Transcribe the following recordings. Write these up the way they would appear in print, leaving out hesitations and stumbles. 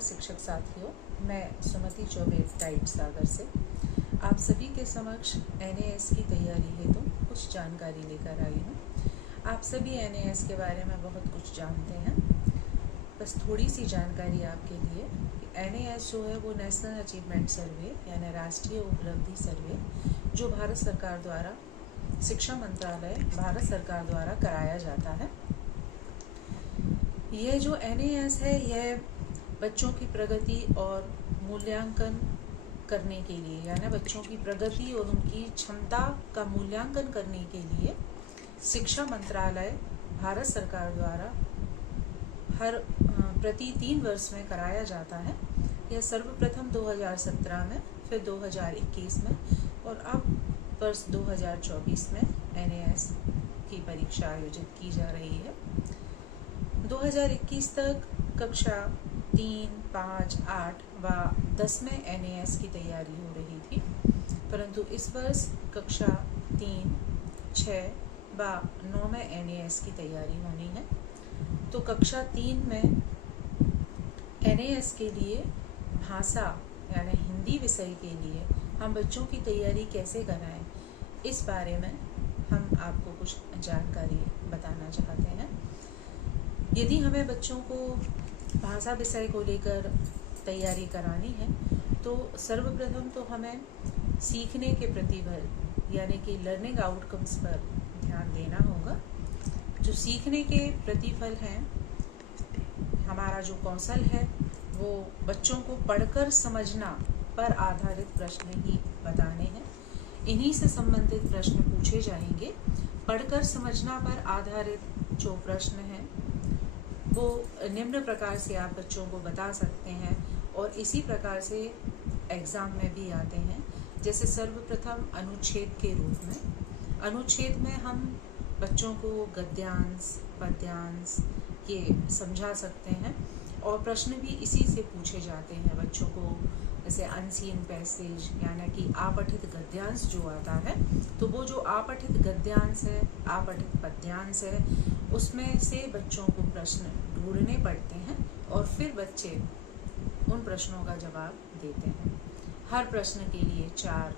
शिक्षक साथियों, मैं सुमति चौबे गाइड सागर से आप सभी के समक्ष NAS की तैयारी हेतु कुछ जानकारी लेकर आई हूँ। आप सभी NAS के बारे में बहुत कुछ जानते हैं, बस थोड़ी सी जानकारी आपके लिए। NAS जो है वो नेशनल अचीवमेंट सर्वे यानी राष्ट्रीय उपलब्धि सर्वे जो भारत सरकार द्वारा शिक्षा मंत्रालय भारत सरकार द्वारा कराया जाता है। यह जो NAS है यह बच्चों की प्रगति और मूल्यांकन करने के लिए यानी बच्चों की प्रगति और उनकी क्षमता का मूल्यांकन करने के लिए शिक्षा मंत्रालय भारत सरकार द्वारा हर प्रति 3 वर्ष में कराया जाता है। यह सर्वप्रथम 2017 में, फिर 2021 में और अब वर्ष 2024 में NAS की परीक्षा आयोजित की जा रही है। 2021 तक कक्षा 3, 5, 8 व 10 में NAS की तैयारी हो रही थी, परंतु इस वर्ष कक्षा 3, 6 व 9 में NAS की तैयारी होनी है। तो कक्षा 3 में NAS के लिए भाषा यानी हिंदी विषय के लिए हम बच्चों की तैयारी कैसे कराएं, इस बारे में हम आपको कुछ जानकारी बताना चाहते हैं। यदि हमें बच्चों को भाषा विषय को लेकर तैयारी करानी है तो सर्वप्रथम तो हमें सीखने के प्रतिफल यानी कि लर्निंग आउटकम्स पर ध्यान देना होगा। जो सीखने के प्रतिफल हैं, हमारा जो कौशल है वो बच्चों को पढ़कर समझना पर आधारित प्रश्न ही बताने हैं। इन्हीं से संबंधित प्रश्न पूछे जाएंगे। पढ़कर समझना पर आधारित जो प्रश्न हैं वो निम्न प्रकार से आप बच्चों को बता सकते हैं और इसी प्रकार से एग्ज़ाम में भी आते हैं। जैसे सर्वप्रथम अनुच्छेद के रूप में, अनुच्छेद में हम बच्चों को गद्यांश, पद्यांश ये समझा सकते हैं और प्रश्न भी इसी से पूछे जाते हैं बच्चों को। जैसे अनसीन पैसेज यानी कि अपठित गद्यांश जो आता है, तो वो जो अपठित गद्यांश है, अपठित पद्यांश है, उसमें से बच्चों को प्रश्न ढूंढने पड़ते हैं और फिर बच्चे उन प्रश्नों का जवाब देते हैं। हर प्रश्न के लिए 4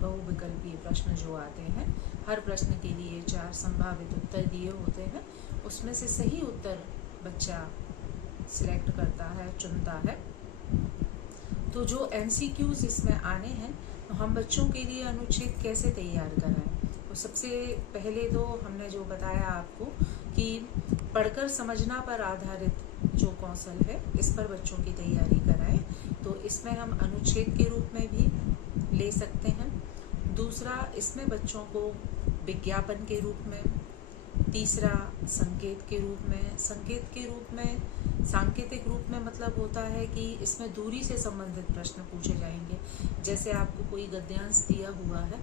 बहुविकल्पीय प्रश्न जो आते हैं, हर प्रश्न के लिए 4 संभावित उत्तर दिए होते हैं। उसमें से सही उत्तर बच्चा सिलेक्ट करता है, चुनता है। तो जो MCQs इसमें आने हैं, तो हम बच्चों के लिए अनुच्छेद कैसे तैयार कराएं। तो सबसे पहले तो हमने जो बताया आपको कि पढ़कर समझना पर आधारित जो कौशल है, इस पर बच्चों की तैयारी कराएं। तो इसमें हम अनुच्छेद के रूप में भी ले सकते हैं। दूसरा, इसमें बच्चों को विज्ञापन के रूप में। तीसरा, संकेत के रूप में। संकेत के रूप में, सांकेतिक रूप में मतलब होता है कि इसमें दूरी से संबंधित प्रश्न पूछे जाएंगे। जैसे आपको कोई गद्यांश दिया हुआ है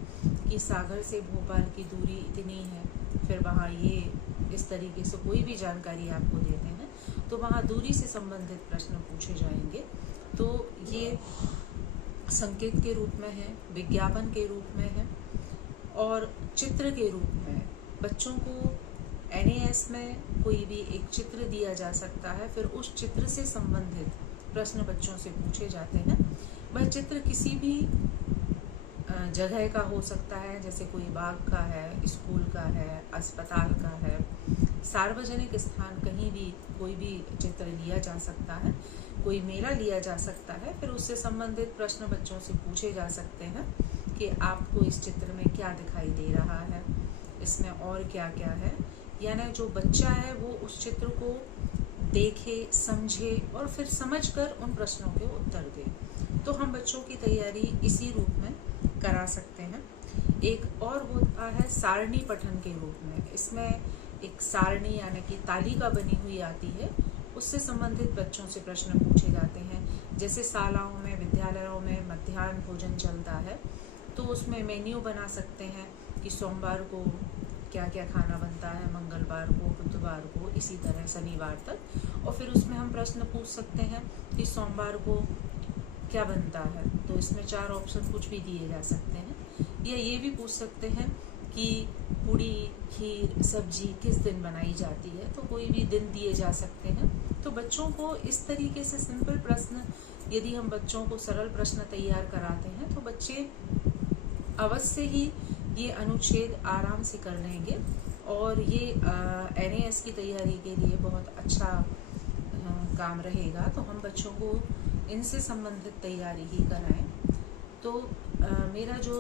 कि सागर से भोपाल की दूरी इतनी है, फिर वहाँ ये इस तरीके से कोई भी जानकारी आपको देते हैं, तो वहाँ दूरी से संबंधित प्रश्न पूछे जाएंगे। तो ये संकेत के रूप में है, विज्ञापन के रूप में है और चित्र के रूप में। बच्चों को NAS में कोई भी एक चित्र दिया जा सकता है, फिर उस चित्र से संबंधित प्रश्न बच्चों से पूछे जाते हैं। वह चित्र किसी भी जगह का हो सकता है, जैसे कोई बाग का है, स्कूल का है, अस्पताल का है, सार्वजनिक स्थान कहीं भी कोई भी चित्र लिया जा सकता है, कोई मेला लिया जा सकता है। फिर उससे संबंधित प्रश्न बच्चों से पूछे जा सकते हैं कि आपको इस चित्र में क्या दिखाई दे रहा है, इसमें और क्या क्या है। यानी जो बच्चा है वो उस चित्र को देखे, समझे और फिर समझकर उन प्रश्नों के उत्तर दे। तो हम बच्चों की तैयारी इसी रूप में करा सकते हैं। एक और होता है सारणी पठन के रूप में। इसमें एक सारणी यानी कि तालिका बनी हुई आती है, उससे संबंधित बच्चों से प्रश्न पूछे जाते हैं। जैसे शालाओं में, विद्यालयों में मध्याह्न भोजन चलता है, तो उसमें मेन्यू बना सकते हैं कि सोमवार को क्या क्या खाना बनता है, मंगलवार को, बुधवार को, इसी तरह शनिवार तक। और फिर उसमें हम प्रश्न पूछ सकते हैं कि सोमवार को क्या बनता है, तो इसमें 4 ऑप्शन कुछ भी दिए जा सकते हैं। या ये भी पूछ सकते हैं कि पूड़ी, खीर, सब्जी किस दिन बनाई जाती है, तो कोई भी दिन दिए जा सकते हैं तो बच्चों को इस तरीके से सिंपल प्रश्न, यदि हम बच्चों को सरल प्रश्न तैयार कराते हैं तो बच्चे अवश्य ही ये अनुच्छेद आराम से कर लेंगे और ये NAS की तैयारी के लिए बहुत अच्छा काम रहेगा। तो हम बच्चों को इनसे संबंधित तैयारी ही कराएं। तो मेरा जो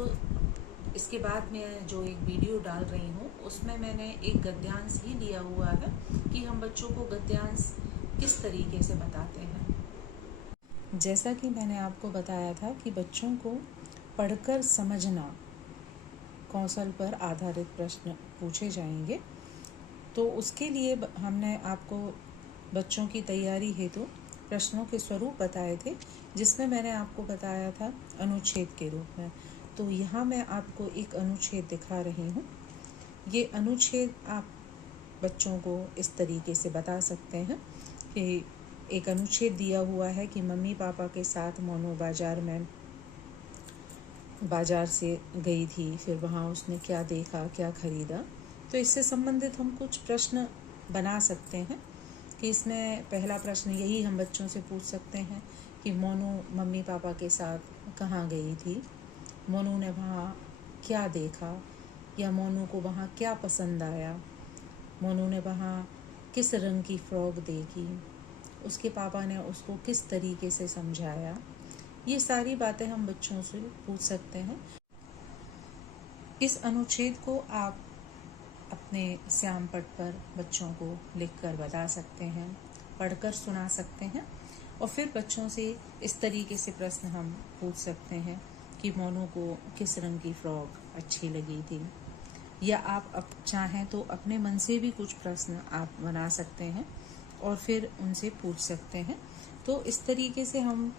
इसके बाद में जो एक वीडियो डाल रही हूँ उसमें मैंने एक गद्यांश ही लिया हुआ है कि हम बच्चों को गद्यांश किस तरीके से बताते हैं। जैसा कि मैंने आपको बताया था कि बच्चों को पढ़कर समझना कौशल पर आधारित प्रश्न पूछे जाएंगे। तो उसके लिए हमने आपको बच्चों की तैयारी हेतु प्रश्नों के स्वरूप बताए थे, जिसमें मैंने आपको बताया था अनुच्छेद के रूप में। तो यहाँ मैं आपको एक अनुच्छेद दिखा रही हूँ। ये अनुच्छेद आप बच्चों को इस तरीके से बता सकते हैं कि एक अनुच्छेद दिया हुआ है कि मम्मी पापा के साथ मोनू बाजार से गई थी, फिर वहाँ उसने क्या देखा, क्या खरीदा। तो इससे संबंधित हम कुछ प्रश्न बना सकते हैं कि इसमें पहला प्रश्न यही हम बच्चों से पूछ सकते हैं कि मोनू मम्मी पापा के साथ कहाँ गई थी, मोनू ने वहाँ क्या देखा, या मोनू को वहाँ क्या पसंद आया, मोनू ने वहाँ किस रंग की फ्रॉक देखी, उसके पापा ने उसको किस तरीके से समझाया। ये सारी बातें हम बच्चों से पूछ सकते हैं। इस अनुच्छेद को आप अपने श्याम पट पर बच्चों को लिखकर बता सकते हैं, पढ़कर सुना सकते हैं और फिर बच्चों से इस तरीके से प्रश्न हम पूछ सकते हैं कि मोनू को किस रंग की फ्रॉक अच्छी लगी थी। या आप अब चाहें तो अपने मन से भी कुछ प्रश्न आप बना सकते हैं और फिर उनसे पूछ सकते हैं। तो इस तरीके से हम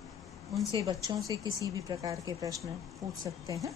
उनसे बच्चों से किसी भी प्रकार के प्रश्न पूछ सकते हैं।